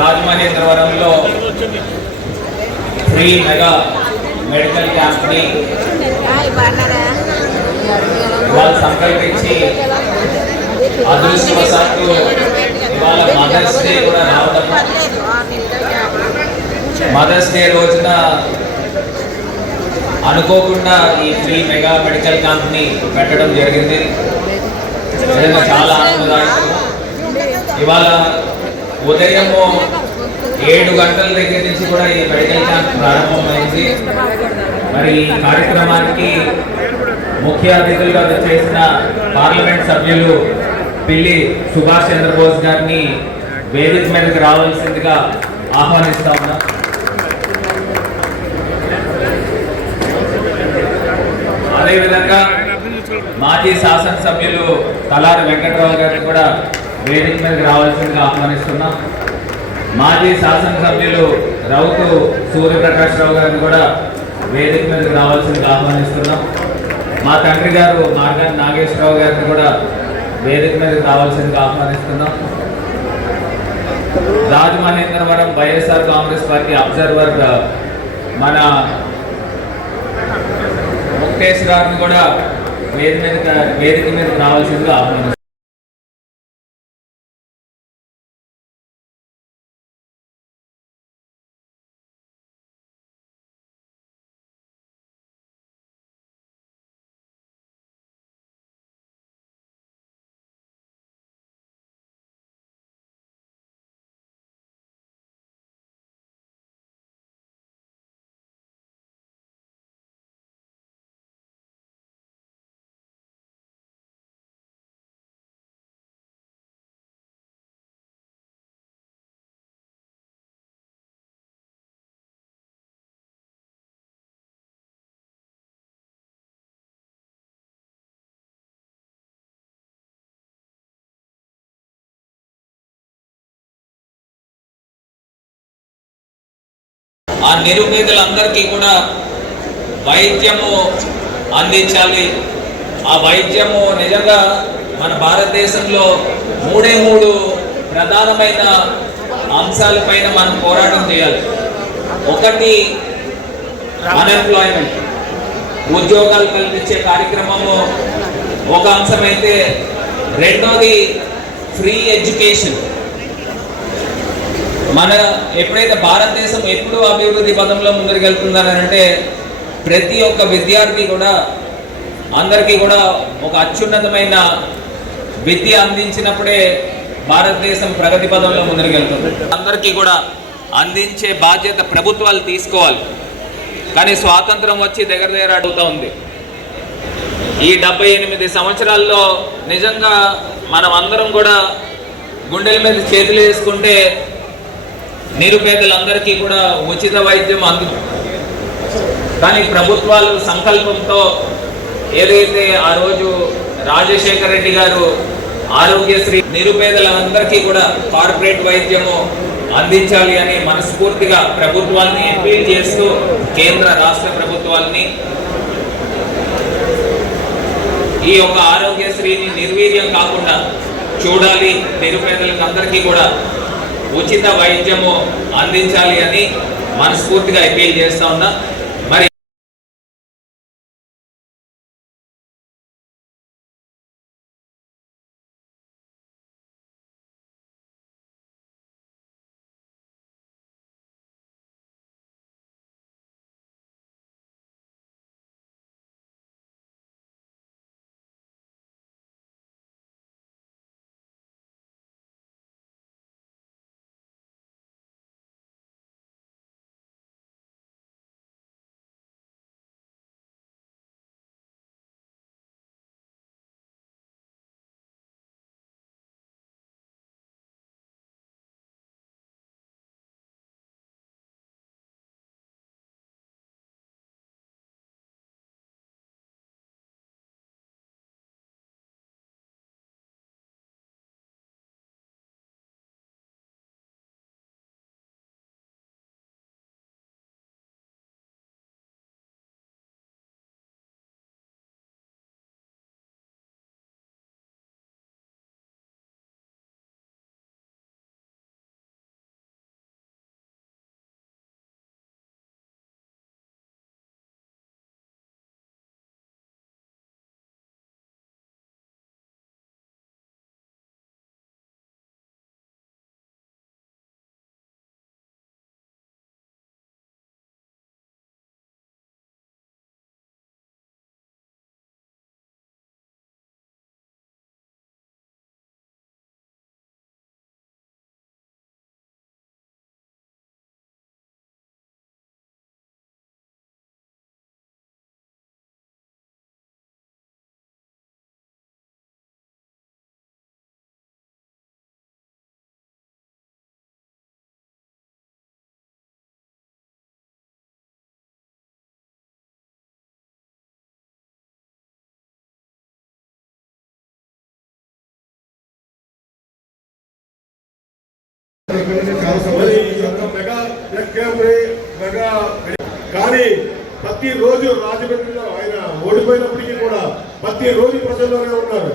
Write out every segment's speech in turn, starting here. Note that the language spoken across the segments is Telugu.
రాజమహేంద్రవరంలో ఫ్రీ మెగా మెడికల్ క్యాంప్ని వాళ్ళు సంకల్పించి అదృష్టవశాత్తు ఇవాళ మదర్స్ డే కూడా రావడం, మదర్స్ డే రోజున అనుకోకుండా ఈ ఫ్రీ మెగా మెడికల్ క్యాంప్ని పెట్టడం జరిగింది. నిజంగా చాలా ఆనందదాయకం. ఇవాళ ఉదయము 7 గంటల దగ్గర నుంచి కూడా ఈ మెడికల్ క్యాంప్ ప్రారంభమైంది. మరి ఈ కార్యక్రమానికి ముఖ్య అతిథులుగా చేసిన పార్లమెంట్ సభ్యులు పిల్లి సుభాష్ చంద్రబోస్ గారిని వేదిక మీదకి రావాల్సిందిగా ఆహ్వానిస్తా ఉన్నా. అదేవిధంగా మాజీ శాసనసభ్యులు తలారి వెంకట్రావు గారిని కూడా వేదిక మీదకి రావాల్సిందిగా ఆహ్వానిస్తున్నాం. మాజీ శాసనసభ్యులు రౌతు సూర్యప్రకాష్ రావు గారిని కూడా వేదిక మీదకి రావాల్సిందిగా ఆహ్వానిస్తున్నాం. మా తండ్రి గారు మార్గాని నాగేశ్వరరావు గారిని కూడా వేదిక మీదకి రావాల్సిందిగా ఆహ్వానిస్తున్నాం. రాజమహేంద్రవరం వైఎస్ఆర్ కాంగ్రెస్ పార్టీ అబ్జర్వర్ మన ముక్తేష్ గారిని కూడా వేదిక మీదకి రావాల్సిందిగా ఆహ్వానిస్తున్నాం. ఆ నిరుపేదలందరికీ కూడా వైద్యము అందించాలి. ఆ వైద్యము నిజంగా మన భారతదేశంలో 3 ప్రధానమైన అంశాలపైన మనం పోరాటం చేయాలి. ఒకటి అన్ఎంప్లాయ్మెంట్, ఉద్యోగాలు కల్పించే కార్యక్రమము ఒక అంశమైతే, రెండోది ఫ్రీ ఎడ్యుకేషన్. మన ఎప్పుడైతే భారతదేశం ఎప్పుడు అభివృద్ధి పదంలో ముందుకెళ్తుందని అంటే ప్రతి ఒక్క విద్యార్థి కూడా అందరికీ కూడా ఒక అత్యున్నతమైన విద్య అందించినప్పుడే భారతదేశం ప్రగతి పదంలో ముందుకెళ్తుంది. అందరికీ కూడా అందించే బాధ్యత ప్రభుత్వాలు తీసుకోవాలి. కానీ స్వాతంత్రం వచ్చి దగ్గర అడుగుతూ ఉంది. ఈ 78 సంవత్సరాల్లో నిజంగా మనం అందరం కూడా గుండెల మీద చేతులు వేసుకుంటే నిరుపేదలందరికీ కూడా ఉచిత వైద్యం కానీ ప్రభుత్వాలు సంకల్పంతో ఏదైతే ఆ రోజు రాజశేఖర రెడ్డి గారు ఆరోగ్యశ్రీ నిరుపేదలందరికీ కూడా కార్పొరేట్ వైద్యము అందించాలి అని మనస్ఫూర్తిగా ప్రభుత్వాన్ని అప్పీల్ చేస్తూ కేంద్ర రాష్ట్ర ప్రభుత్వాలని ఈ యొక్క ఆరోగ్యశ్రీని నిర్వీర్యం కాకుండా చూడాలి, నిరుపేదలకు అందరికీ కూడా ఉచిత వైద్యము అందించాలి అని మనస్ఫూర్తిగా అప్పీల్ చేస్తా ఉన్నా. మరి కానీ ప్రతిరోజు రాజమండ్రిలో ఆయన ఓడిపోయినప్పటికీ కూడా ప్రతిరోజు ప్రజల్లోనే ఉన్నారు.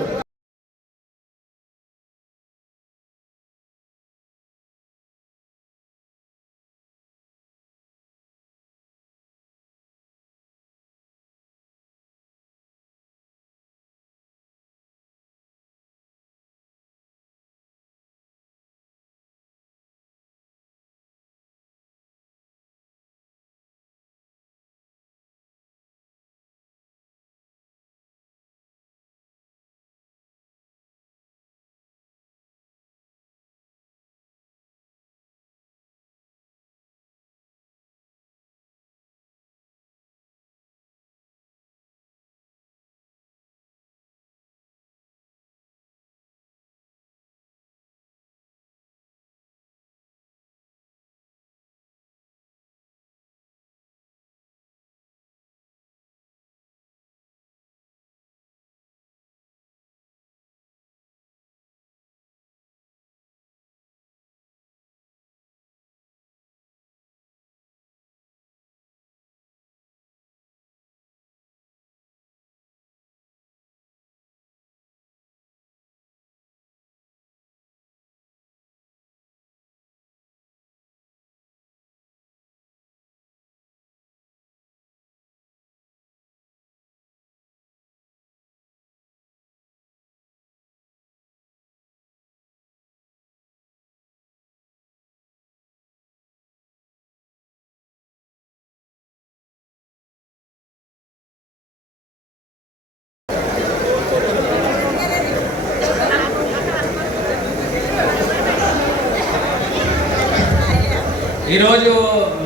ఈరోజు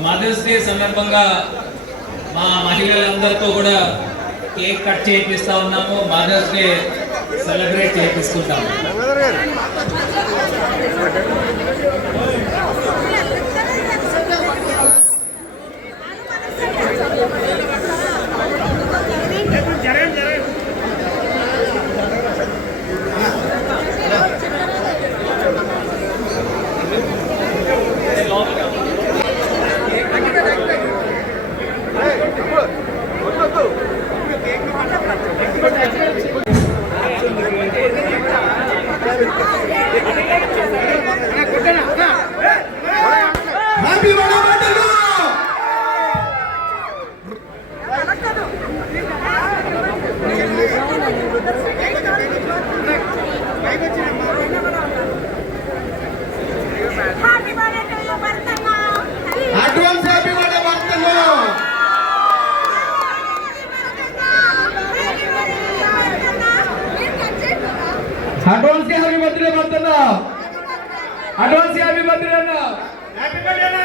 మదర్స్ డే సందర్భంగా మా మహిళలందరితో కూడా కేక్ కట్ చేపిస్తా ఉన్నాము. మదర్స్ డే సెలబ్రేట్ చేపిస్తుంటాము. అడ్వాన్స్ హ్యాపీ బర్త్డే అన్న. అడ్వాన్స్ హ్యాపీ బర్త్డే అన్న. హ్యాపీ బర్త్డే అన్న.